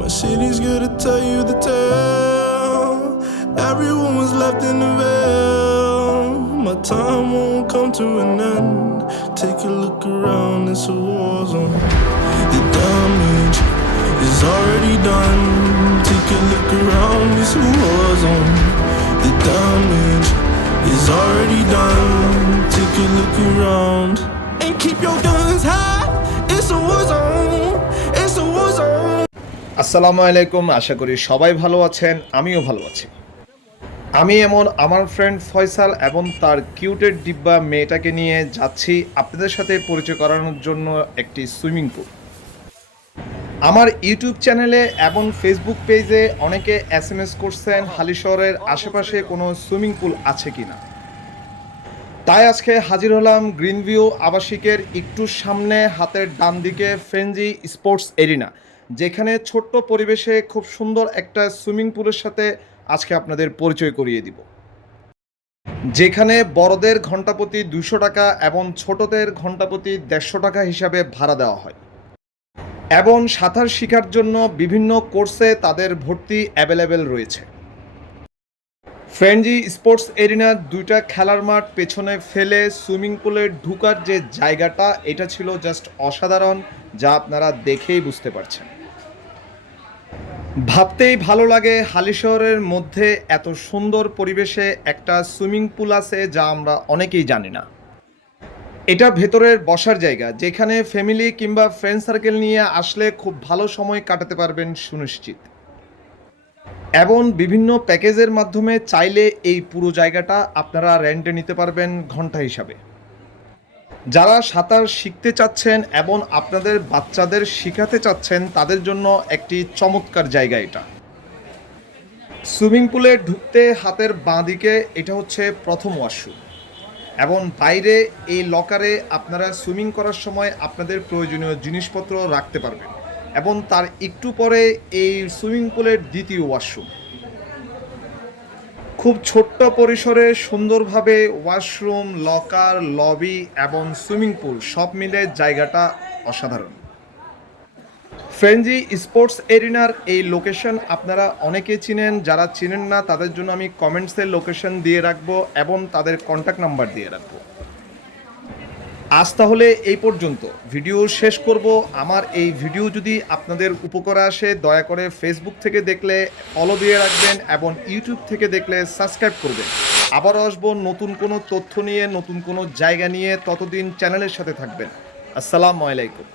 My city's gonna tell you the tale. Everyone was left in the veil. My time won't come to an end. Take a look around, it's a war zone. The damage is already done. Take a look around, it's a war zone. The damage is already done. Take a look around and keep your guns আসসালামু আলাইকুম, আশা করি সবাই ভালো আছেন, আমিও ভালো আছি। আমি এমন আমার ফ্রেন্ড ফয়সাল এবং তার কিউটের ডিব্বা মেয়েটাকে নিয়ে যাচ্ছি আপনাদের সাথে পরিচয় করানোর জন্য একটি সুইমিং পুল আমার ইউটিউব চ্যানেলে এবং ফেসবুক পেজে অনেকে এস এম এস করছেন হালিশহরের আশেপাশে কোনো সুইমিং পুল আছে কি না তাই আজকে হাজির হলাম গ্রিন ভিউ আবাসিকের একটু সামনে, হাতের ডান দিকে ফ্রেঞ্জি স্পোর্টস এরিনা যেখানে ছোট্ট পরিবেশে খুব সুন্দর একটা সুইমিং পুলের সাথে আজকে আপনাদের পরিচয় করিয়ে দিব। যেখানে বড়দের ঘন্টাপ্রতি দুশো টাকা এবং ছোটদের ঘন্টাপ্রতি দেড়শো টাকা হিসাবে ভাড়া দেওয়া হয়। এবং সাঁতার শেখার জন্য বিভিন্ন কোর্সে তাদের ভর্তি অ্যাভেলেবেল রয়েছে। ফ্রেঞ্জি স্পোর্টস এরিনার দুইটা খেলার মাঠ পেছনে ফেলে সুইমিং পুলে ঢুকার যে জায়গাটা, এটা ছিল জাস্ট অসাধারণ যা আপনারা দেখেই বুঝতে পারছেন। ভাবতেই ভালো লাগে হালিশহরের মধ্যে এত সুন্দর পরিবেশে একটা সুইমিং পুল আছে যা আমরা অনেকেই জানি না। এটা ভেতরের বসার জায়গা, যেখানে ফ্যামিলি কিংবা ফ্রেন্ড সার্কেল নিয়ে আসলে খুব ভালো সময় কাটাতে পারবেন সুনিশ্চিত। এবং বিভিন্ন প্যাকেজের মাধ্যমে চাইলে এই পুরো জায়গাটা আপনারা রেন্টে নিতে পারবেন ঘণ্টা হিসাবে। যারা সাঁতার শিখতে চাচ্ছেন এবং আপনাদের বাচ্চাদের শেখাতে চাচ্ছেন, তাদের জন্য একটি চমৎকার জায়গা এটা। সুইমিং পুলে ঢুকতে হাতের বাঁ দিকে এটা হচ্ছে প্রথম ওয়াশরুম। এবং বাইরে এই লকারে আপনারা সুইমিং করার সময় আপনাদের প্রয়োজনীয় জিনিসপত্র রাখতে পারবেন। এবং তার একটু পরে এই সুইমিং পুলের দ্বিতীয় ওয়াশরুম। খুব ছোট্ট পরিসরে সুন্দরভাবে ওয়াশরুম, লকার, লবি এবং সুইমিং পুল সব মিলে জায়গাটা অসাধারণ। ফ্রেঞ্জি স্পোর্টস এরিনার এই লোকেশন আপনারা অনেকে চিনেন, যারা চিনেন না, তাদের জন্য আমি কমেন্টসের লোকেশন দিয়ে রাখব এবং তাদের কন্ট্যাক্ট নাম্বার দিয়ে রাখব। আজ তাহলে এই পর্যন্ত। ভিডিও শেষ করব। আমার এই ভিডিও যদি আপনাদের উপকারে আসে, দয়া করে ফেসবুক থেকে দেখলে ফলো দিয়ে রাখবেন এবং ইউটিউব থেকে দেখলে সাবস্ক্রাইব করবেন। আবার আসব নতুন কোনো তথ্য নিয়ে, নতুন কোনো জায়গা নিয়ে। ততদিন চ্যানেলের সাথে থাকবেন। আসসালামু আলাইকুম।